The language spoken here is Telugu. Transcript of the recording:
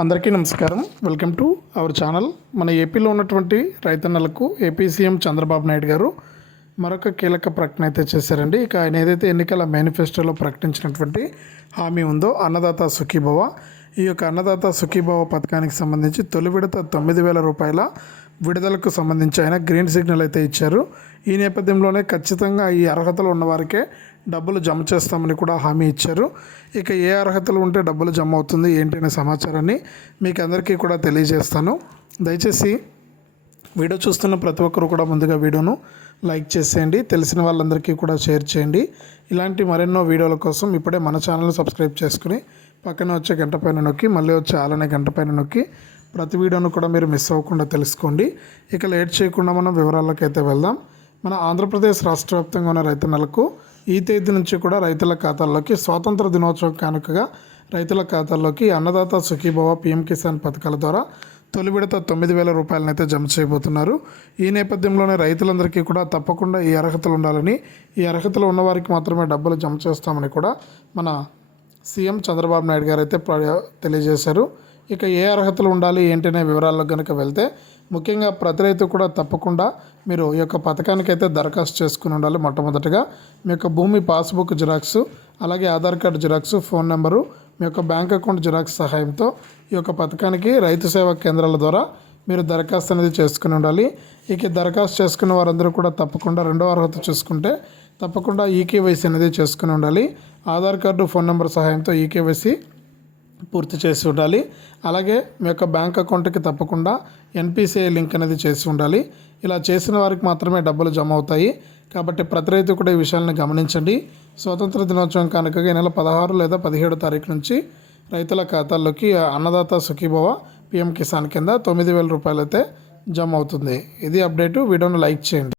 అందరికీ నమస్కారం. వెల్కమ్ టు అవర్ ఛానల్ మన ఏపీలో ఉన్నటువంటి రైతన్నలకు ఏపీ సీఎం చంద్రబాబు నాయుడు గారు మరొక కీలక ప్రకటన అయితే చేశారండి. ఇక ఆయన ఏదైతే ఎన్నికల మేనిఫెస్టోలో ప్రకటించినటువంటి హామీ ఉందో అన్నదాత సుఖీభవ ఈ యొక్క అన్నదాత సుఖీభవ పథకానికి సంబంధించి తొలి విడత తొమ్మిది వేల రూపాయల విడుదలకు సంబంధించి ఆయన గ్రీన్ సిగ్నల్ అయితే ఇచ్చారు. ఈ నేపథ్యంలోనే ఖచ్చితంగా ఈ అర్హతలు ఉన్నవారికే డబ్బులు జమ చేస్తామని కూడా హామీ ఇచ్చారు. ఇక ఏ అర్హతలు ఉంటే డబ్బులు జమ అవుతుంది ఏంటి అనే సమాచారాన్ని మీకు అందరికీ కూడా తెలియజేస్తాను. దయచేసి వీడియో చూస్తున్న ప్రతి ఒక్కరు కూడా ముందుగా వీడియోను లైక్ చేసేయండి తెలిసిన వాళ్ళందరికీ కూడా షేర్ చేయండి. ఇలాంటి మరెన్నో వీడియోల కోసం ఇప్పుడే మన ఛానల్ సబ్స్క్రైబ్ చేసుకుని పక్కన వచ్చే గంట పైన నొక్కి మళ్ళీ వచ్చే ఆలనే గంట పైన నొక్కి ప్రతి వీడియోను కూడా మీరు మిస్ అవ్వకుండా తెలుసుకోండి. ఇక లేట్ చేయకుండా మనం వివరాల్లోకి అయితే వెళ్దాం. మన ఆంధ్రప్రదేశ్ రాష్ట్ర వ్యాప్తంగా ఉన్న రైతన్నలకు ఈ తేదీ నుంచి కూడా రైతుల ఖాతాల్లోకి స్వాతంత్ర దినోత్సవం కానుకగా రైతుల ఖాతాల్లోకి అన్నదాత సుఖీభవ పిఎం కిసాన్ పథకాల ద్వారా తొలి విడత తొమ్మిది వేల రూపాయలనైతే జమ చేయబోతున్నారు. ఈ నేపథ్యంలోనే రైతులందరికీ కూడా తప్పకుండా ఈ అర్హతలు ఉండాలని ఈ అర్హతలు ఉన్నవారికి మాత్రమే డబ్బులు జమ చేస్తామని కూడా మన సీఎం చంద్రబాబు నాయుడు గారు అయితే తెలియజేశారు. ఇక ఏ అర్హతలు ఉండాలి ఏంటనే వివరాల్లో కనుక వెళ్తే ముఖ్యంగా ప్రతి రైతు కూడా తప్పకుండా మీరు ఈ యొక్క పథకానికైతే దరఖాస్తు చేసుకుని ఉండాలి మొట్టమొదటిగా. మీ యొక్క భూమి పాస్బుక్ జిరాక్స్ అలాగే Aadhaar card xerox phone number మీ యొక్క బ్యాంక్ అకౌంట్ జిరాక్స్ సహాయంతో ఈ యొక్క పథకానికి రైతు సేవా కేంద్రాల ద్వారా మీరు దరఖాస్తు అనేది చేసుకుని ఉండాలి. ఇక దరఖాస్తు చేసుకున్న వారందరూ కూడా తప్పకుండా రెండో అర్హత చూసుకుంటే తప్పకుండా ఈకేవైసీ అనేది చేసుకుని ఉండాలి. ఆధార్ కార్డు ఫోన్ నెంబర్ సహాయంతో ఈకేవైసీ పూర్తి చేసి ఉండాలి. అలాగే మీ యొక్క బ్యాంక్ అకౌంట్కి తప్పకుండా ఎన్పిసిఐ లింక్ అనేది చేసి ఉండాలి. ఇలా చేసిన వారికి మాత్రమే డబ్బులు జమ అవుతాయి. కాబట్టి ప్రతి రైతు కూడా ఈ విషయాలను గమనించండి. స్వాతంత్ర దినోత్సవం కనుక ఈ నెల పదహారు లేదా పదిహేడు తారీఖు నుంచి రైతుల ఖాతాల్లోకి అన్నదాత సుఖీభవ పిఎం కిసాన్ కింద తొమ్మిది వేల రూపాయలు అయితే జమ అవుతుంది. ఇది అప్డేటు. వీడియోను లైక్ చేయండి.